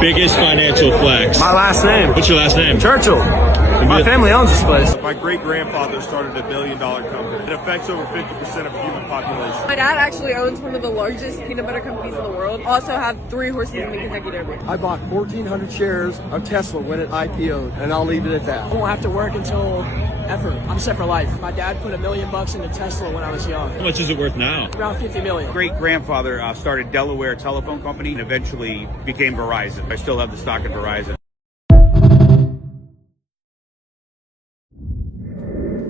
biggest financial flex? My last name. What's your last name? Churchill. My family owns this place. My great-grandfather started a billion-dollar company. It affects over 50% of human population. My dad actually owns one of the largest peanut butter companies in the world. Also have 3 horses in the Kentucky Derby. I bought 1,400 shares of Tesla when it IPO'd, and I'll leave it at that. I won't have to work until ever. I'm set for life. My dad put $1 million into Tesla when I was young. How much is it worth now? Around 50 million. Great-grandfather started Delaware Telephone Company and eventually became Verizon. I still have the stock in Verizon.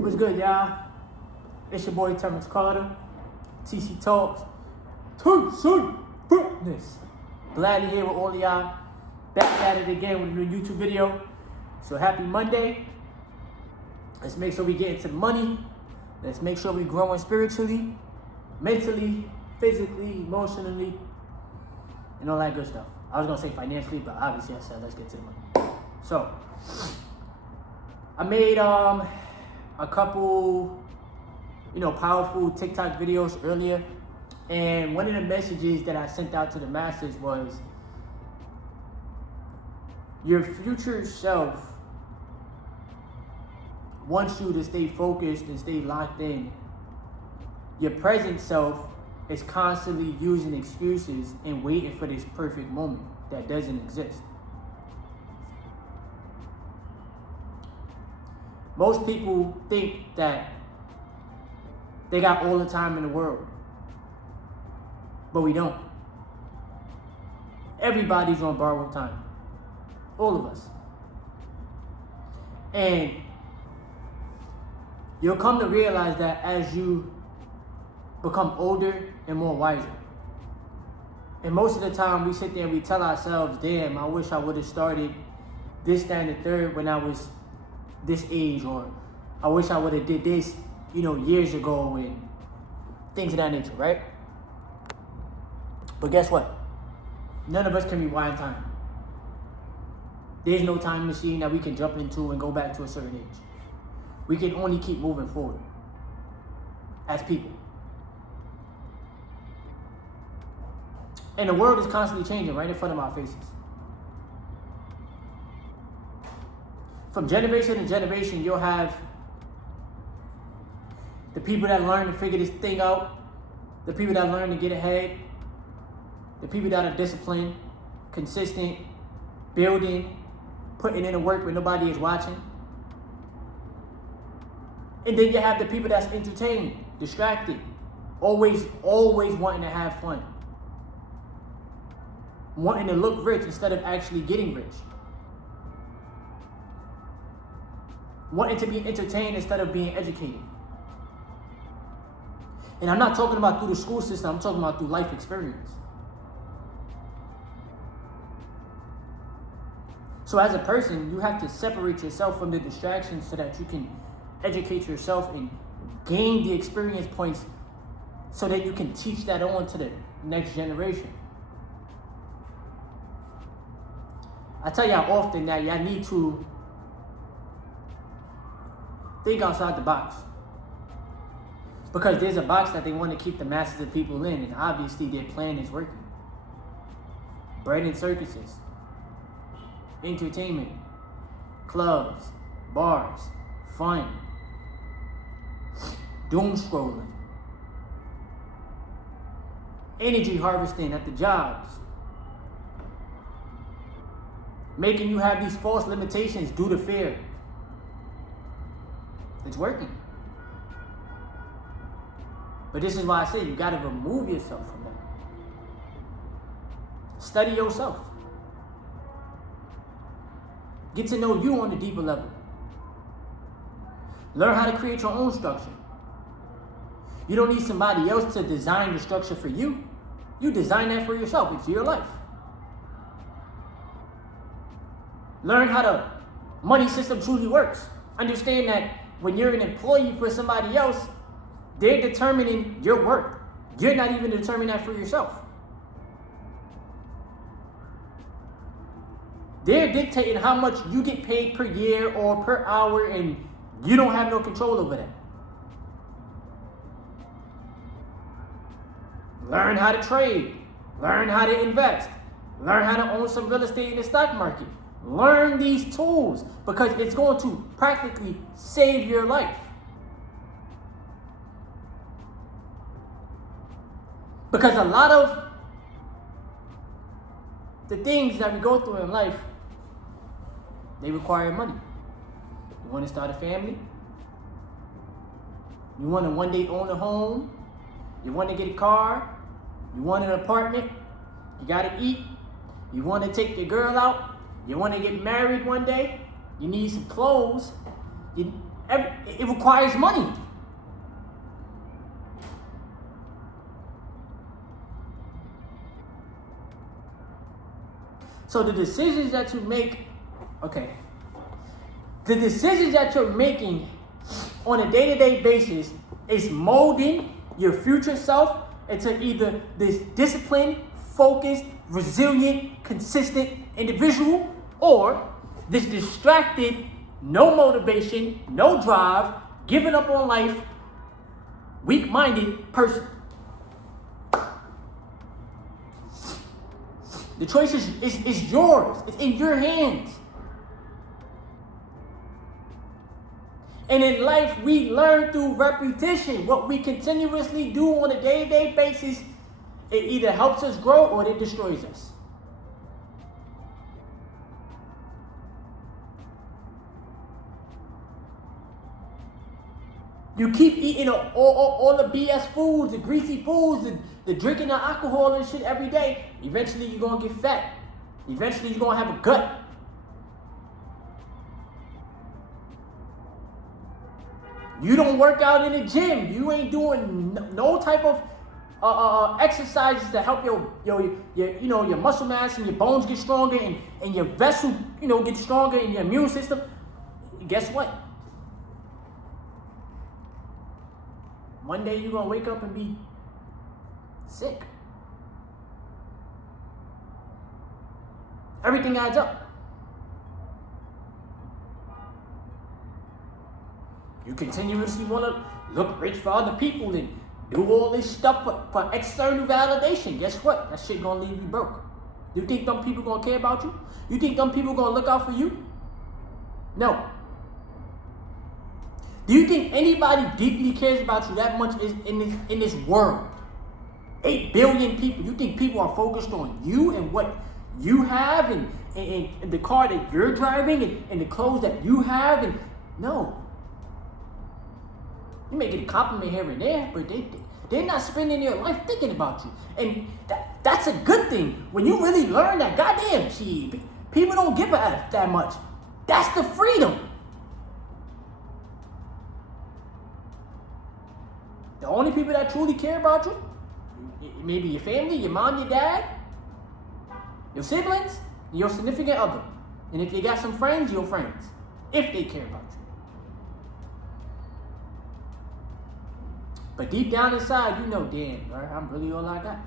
What's good, y'all? It's your boy Terrence Carter, TC Talks, TC Fitness. Glad to here with all of y'all. Back at it again with a new YouTube video. So happy Monday. Let's make sure we get into the money. Let's make sure we growing spiritually, mentally, physically, emotionally, and all that good stuff. I was gonna say financially, but obviously I said let's get to the money. So I made a couple, powerful TikTok videos earlier, and one of the messages that I sent out to the masses was, your future self wants you to stay focused and stay locked in. Your present self is constantly using excuses and waiting for this perfect moment that doesn't exist. Most people think that they got all the time in the world, but we don't. Everybody's on borrowed time. All of us. And you'll come to realize that as you become older and more wiser. And most of the time we sit there and we tell ourselves, damn, I wish I would have started this, that, and the third when I was this age, or I wish I would have did this, years ago, and things of that nature, right? But guess what? None of us can rewind time. There's no time machine that we can jump into and go back to a certain age. We can only keep moving forward as people. And the world is constantly changing right in front of our faces. From generation to generation, you'll have the people that learn to figure this thing out, the people that learn to get ahead, the people that are disciplined, consistent, building, putting in the work when nobody is watching. And then you have the people that's entertained, distracted, always wanting to have fun, wanting to look rich instead of actually getting rich, wanting to be entertained instead of being educated. And I'm not talking about through the school system, I'm talking about through life experience. So as a person, you have to separate yourself from the distractions so that you can educate yourself and gain the experience points so that you can teach that on to the next generation. I tell y'all often that y'all need to think outside the box. Because there's a box that they want to keep the masses of people in, and obviously their plan is working. Bread and circuses, entertainment, clubs, bars, fun, doom scrolling, energy harvesting at the jobs, making you have these false limitations due to fear. It's working. But this is why I say you got to remove yourself from that. Study yourself. Get to know you on a deeper level. Learn how to create your own structure. You don't need somebody else to design the structure for you. You design that for yourself. It's your life. Learn how the money system truly works. Understand that when you're an employee for somebody else, they're determining your worth. You're not even determining that for yourself. They're dictating how much you get paid per year or per hour, and you don't have no control over that. Learn how to trade. Learn how to invest. Learn how to own some real estate in the stock market. Learn these tools because it's going to practically save your life. Because a lot of the things that we go through in life, they require money. You want to start a family? You want to one day own a home? You want to get a car? You want an apartment? You got to eat? You want to take your girl out? You want to get married one day? You need some clothes. It requires money. So the decisions that you make, the decisions that you're making on a day-to-day basis is molding your future self into either this disciplined, focused, resilient, consistent individual, or this distracted, no motivation, no drive, giving up on life, weak-minded person. The choice is yours. It's in your hands. And in life, we learn through repetition. What we continuously do on a day-to-day basis, it either helps us grow or it destroys us. You keep eating all the BS foods, the greasy foods, the drinking the alcohol and shit every day. Eventually, you're going to get fat. Eventually, you're going to have a gut. You don't work out in the gym. You ain't doing no type of exercises to help your muscle mass and your bones get stronger and your vessel get stronger and your immune system. Guess what? One day you're gonna wake up and be sick. Everything adds up. You continuously want to look rich for other people and do all this stuff for external validation. Guess what? That shit gonna leave you broke. You think them people gonna care about you? You think them people gonna look out for you? No. Do you think anybody deeply cares about you that much in this world? 8 billion people. You think people are focused on you and what you have and the car that you're driving and the clothes that you have? And no. You may get a compliment here and there, but they're not spending their life thinking about you. And that's a good thing. When you really learn that, goddamn, people don't give a F that much. That's the freedom. The only people that truly care about you, maybe your family, your mom, your dad, your siblings, your significant other. And if you got some friends, your friends, if they care about you. But deep down inside, you know, damn, bro, I'm really all I got.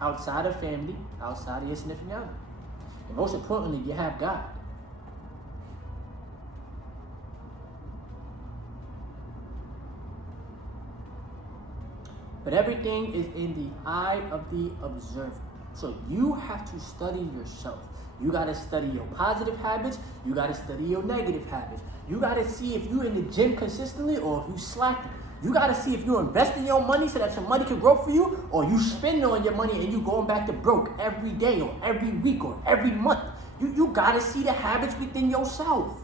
Outside of family, outside of your significant other. And most importantly, you have God. But everything is in the eye of the observer. So you have to study yourself. You got to study your positive habits. You got to study your negative habits. You got to see if you're in the gym consistently or if you slacking. You got to see if you're investing your money so that your money can grow for you, or you spending on your money and you going back to broke every day or every week or every month. You got to see the habits within yourself.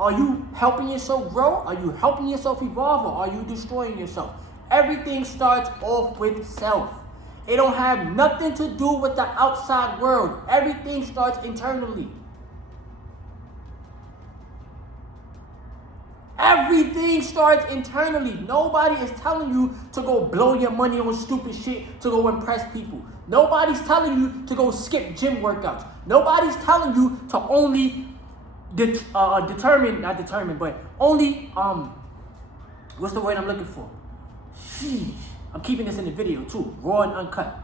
Are you helping yourself grow? Are you helping yourself evolve, or are you destroying yourself? Everything starts off with self. It don't have nothing to do with the outside world. Everything starts internally. Everything starts internally. Nobody is telling you to go blow your money on stupid shit to go impress people. Nobody's telling you to go skip gym workouts. Nobody's telling you to only only what's the word I'm looking for? Sheesh. I'm keeping this in the video too, raw and uncut.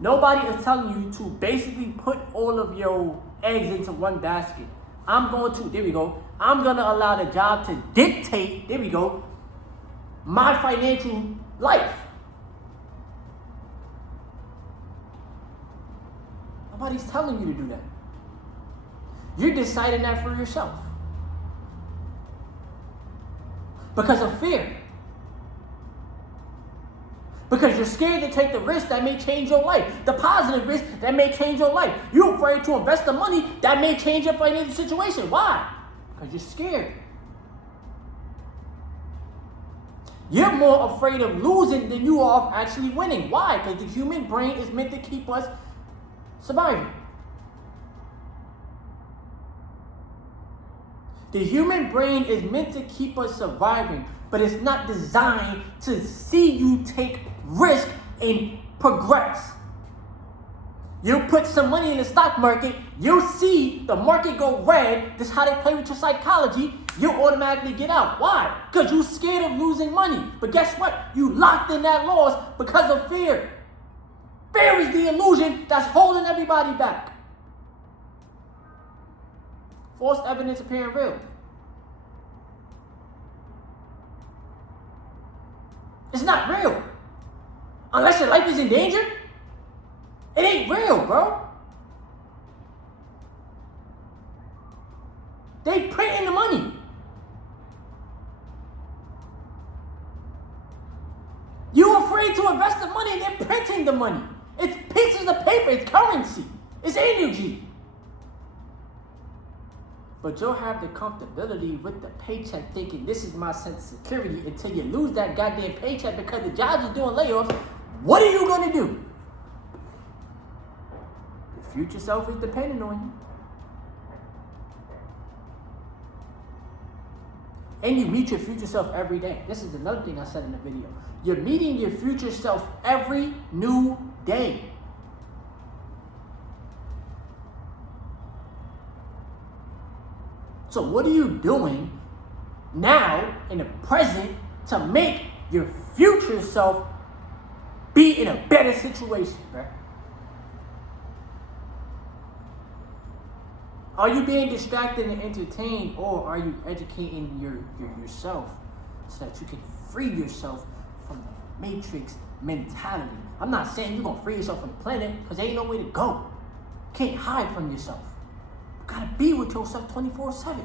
Nobody is telling you to basically put all of your eggs into one basket. I'm going to allow the job to dictate, my financial life. Nobody's telling you to do that. You're deciding that for yourself. Because of fear. Because you're scared to take the risk that may change your life. The positive risk that may change your life. You're afraid to invest the money that may change your financial situation. Why? Because you're scared. You're more afraid of losing than you are of actually winning. Why? Because the human brain is meant to keep us surviving. The human brain is meant to keep us surviving, but it's not designed to see you take risk and progress. You put some money in the stock market, you'll see the market go red. This is how they play with your psychology. You automatically get out. Why? Because you're scared of losing money. But guess what? You locked in that loss because of fear. Fear is the illusion that's holding everybody back. False evidence appearing real. It's not real. Unless your life is in danger, it ain't real, bro. They printing the money. You're afraid to invest the money, they're printing the money. It's pieces of paper, it's currency, it's energy. But you'll have the comfortability with the paycheck thinking this is my sense of security until you lose that goddamn paycheck because the jobs are doing layoffs. What are you going to do? Your future self is dependent on you. And you meet your future self every day. This is another thing I said in the video. You're meeting your future self every new day. So what are you doing now in the present to make your future self be in a better situation, right? Are you being distracted and entertained, or are you educating yourself so that you can free yourself from the matrix mentality? I'm not saying you're going to free yourself from the planet, because there ain't no way to go. You can't hide from yourself. You got to be with yourself 24/7.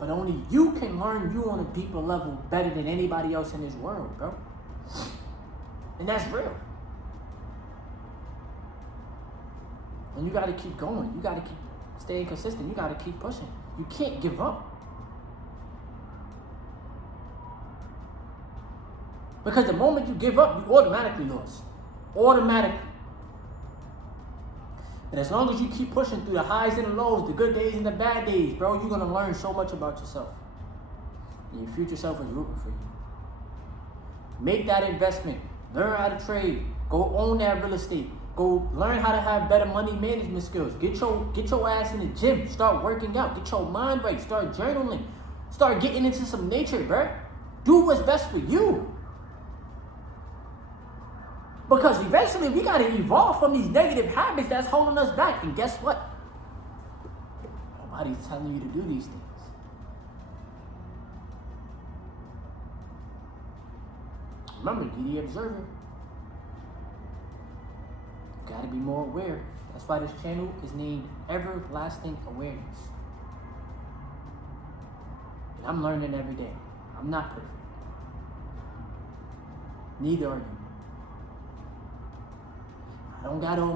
But only you can learn you on a deeper level better than anybody else in this world, bro. And that's real. And you got to keep going. You got to keep staying consistent. You got to keep pushing. You can't give up. Because the moment you give up, you automatically lose. Automatically. And as long as you keep pushing through the highs and the lows, the good days and the bad days, bro, you're going to learn so much about yourself. And your future self is rooting for you. Make that investment. Learn how to trade. Go own that real estate. Go learn how to have better money management skills. Get your ass in the gym. Start working out. Get your mind right. Start journaling. Start getting into some nature, bro. Do what's best for you. Because eventually we got to evolve from these negative habits that's holding us back. And guess what? Nobody's telling you to do these things. Remember, be the observer. You got to be more aware. That's why this channel is named Everlasting Awareness. And I'm learning every day. I'm not perfect. Neither are you. I don't got all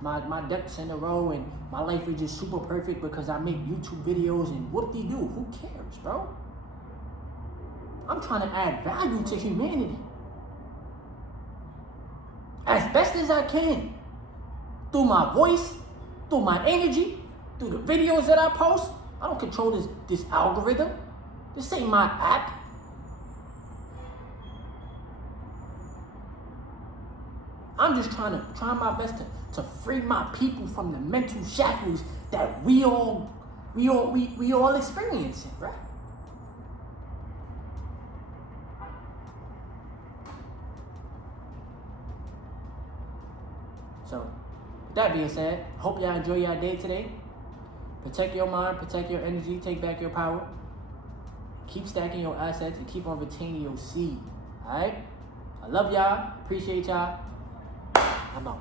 my ducks in a row and my life is just super perfect because I make YouTube videos and whoop-de-doo. Who cares, bro? I'm trying to add value to humanity. As best as I can. Through my voice, through my energy, through the videos that I post. I don't control this algorithm. This ain't my app. I'm just trying my best to free my people from the mental shackles that we all experiencing, right? So, with that being said, hope y'all enjoy your day today. Protect your mind, protect your energy, take back your power. Keep stacking your assets and keep on retaining your seed. Alright? I love y'all. Appreciate y'all. I'm out.